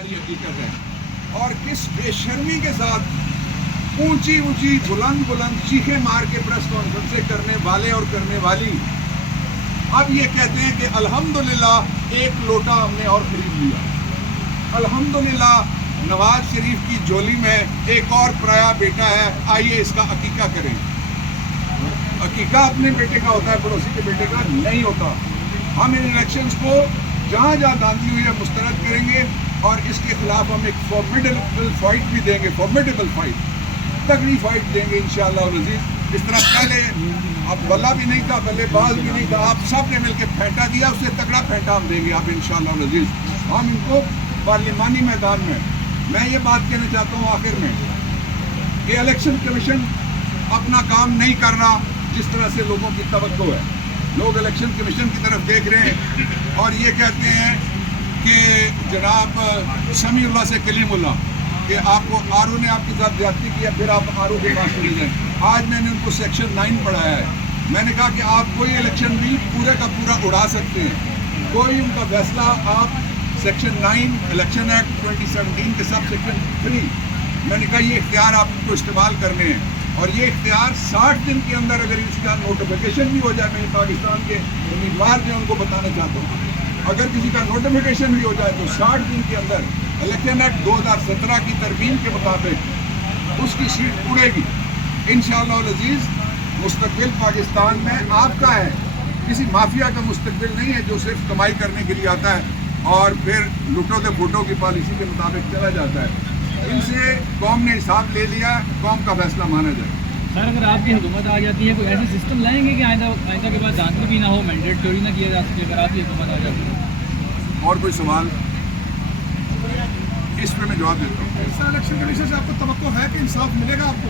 ساری حقیقت ہے، اور کس بے شرمی کے ساتھ اونچی اونچی بلند بلند چیخیں مار کے پریس کانفرنسیں کرنے والے اور کرنے والی اب یہ کہتے ہیں کہ الحمدللہ ایک لوٹا ہم نے اور خرید لیا، الحمدللہ نواز شریف کی جولی میں ایک اور پرایا بیٹا ہے، آئیے اس کا عقیقہ کریں۔ عقیقہ اپنے بیٹے کا ہوتا ہے، پڑوسی کے بیٹے کا نہیں ہوتا۔ ہم ان الیکشنز کو جہاں جہاں داندھی ہوئی ہے مسترد کریں گے، اور اس کے خلاف ہم ایک فارمیڈیبل فائٹ بھی دیں گے، فارمیڈیبل فائٹ، تگڑی فائٹ دیں گے انشاءاللہ العزیز۔ اس طرح پہلے اب بلہ بھی نہیں تھا، بلے باز بھی نہیں تھا، آپ سب نے مل کے پھینٹا دیا، اس سے تگڑا پھینٹا ہم دیں گے آپ انشاءاللہ العزیز۔ ہم ان کو پارلیمانی میدان میں یہ بات کہنا چاہتا ہوں آخر میں کہ الیکشن کمیشن اپنا کام نہیں کر رہا جس طرح سے لوگوں کی توقع ہے۔ لوگ الیکشن کمیشن کی طرف دیکھ رہے ہیں اور یہ کہتے ہیں کہ جناب سمیع اللہ سے کلیم اللہ کہ آپ کو آر او نے آپ کے ساتھ زیادتی کیا، پھر آپ آر او کے پاس چلے جائیں۔ آج میں نے ان کو سیکشن 9 پڑھایا ہے، میں نے کہا کہ آپ کوئی الیکشن بھی پورے کا پورا اڑا سکتے ہیں، کوئی ان کا فیصلہ آپ سیکشن 9 الیکشن ایکٹ 2017 کے سب سیکشن 3، میں نے کہا یہ اختیار آپ کو استعمال کرنے ہیں، اور یہ اختیار 60 دن کے اندر اگر اس کا نوٹیفیکیشن بھی ہو جائے، میں پاکستان کے امیدوار جو ان کو بتانا چاہتا ہوں، اگر کسی کا نوٹیفیکیشن بھی ہو جائے تو 60 دن کے اندر الیکشن ایکٹ 2017 کی ترمیم کے مطابق اس کی سیٹ اڑے گی انشاءاللہ العزیز۔ مستقبل پاکستان میں آپ کا ہے، کسی مافیا کا مستقبل نہیں ہے جو صرف کمائی کرنے کے لیے آتا ہے اور پھر لٹو دے پھوٹو کی پالیسی کے مطابق چلا جاتا ہے۔ ان سے قوم نے حساب لے لیا، قوم کا فیصلہ مانا جائے۔ سر اگر آپ کی حکومت آ جاتی ہے، کوئی ایسے سسٹم لائیں گے کہ آئندہ کے بعد دھاندلی بھی نہ ہو، مینڈیٹ چوری نہ کیا جا سکے اگر آپ کی حکومت آ جاتی ہے؟ اور کوئی سوال اس پہ میں جواب دیتا ہوں۔ اس الیکشن کمیشن سے آپ کو توقع ہے کہ انصاف ملے گا آپ کو؟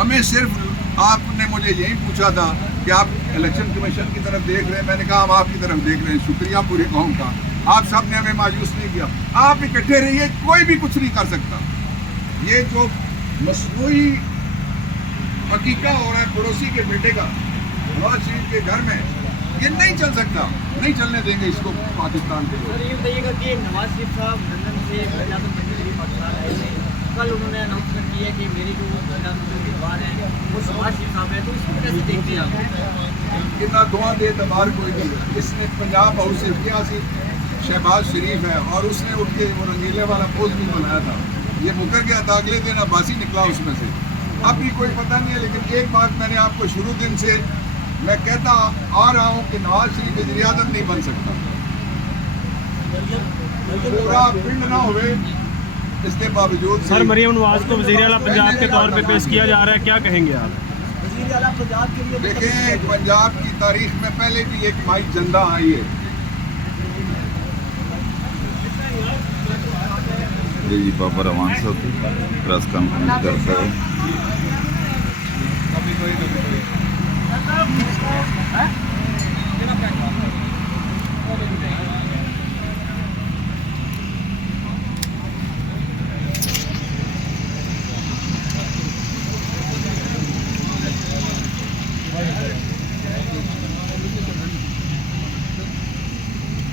ہمیں صرف آپ نے مجھے یہی پوچھا تھا کہ آپ الیکشن کمیشن کی طرف دیکھ رہے ہیں، میں نے کہا ہم آپ کی طرف دیکھ رہے ہیں، شکریہ پوری قوم کا، آپ سب نے ہمیں مایوس نہیں کیا، آپ اکٹھے رہیے، کوئی بھی کچھ نہیں کر سکتا۔ یہ جو مصنوعی عقیقہ ہو رہا ہے پڑوسی کے بیٹے کا نواز شریف کے گھر میں، یہ نہیں چل سکتا، نہیں چلنے دیں گے اس کو پاکستان کے لوگ۔ سر یہ بتائیے گا کہ نواز شریف صاحب لندن سے وزیر اعظم بننے کے لیے پاکستان آئے ہیں، کل انہوں نے اناؤنسمنٹ کی ہے کہ میری جو وزیر اعظم کے امیدوار ہیں وہ نواز شریف صاحب ہیں، تو اس کو کیسے دیکھتے ہیں آپ؟ اتنا دعا دے اعتبار کوئی نہیں۔ اس نے پنجاب ہاؤس سے کیا سی شہباز شریف ہے، اور اس نے اٹھ کے وہ رنگیلے والا پوسٹ بھی بنایا تھا، یہ مکر گیا تھا، اگلے دن عباسی نکلا اس میں سے، اب بھی کوئی پتہ نہیں ہے۔ لیکن ایک بات میں نے آپ کو شروع دن سے میں کہتا آ رہا ہوں کہ نواز شریف وزیر اعظم نہیں بن سکتا، پورا پنڈ نہ ہوئے اس کے باوجود۔ سر مریم نواز کو وزیر اعلیٰ پنجاب کے طور پہ پیش کیا جا رہا ہے، کیا کہیں گے آپ؟ وزیر اعلیٰ پنجاب کے لیے دیکھیں پنجاب کی تاریخ میں پہلے بھی ایک مائک جندہ آئی ہے۔ جی بابا روان صاحب پریس کانفرنس کرتا ہے۔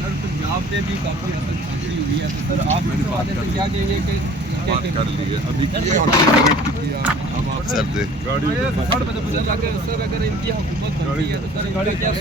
سر پنجاب میں بھی کافی حد تک چھانٹی ہوئی ہے، تو سر آپ اس حوالے سے کیا کہیں گے کہ بات کر لیے ابھی سر اگر ان کی حکومت بنتی ہے تو سر ان کا کیا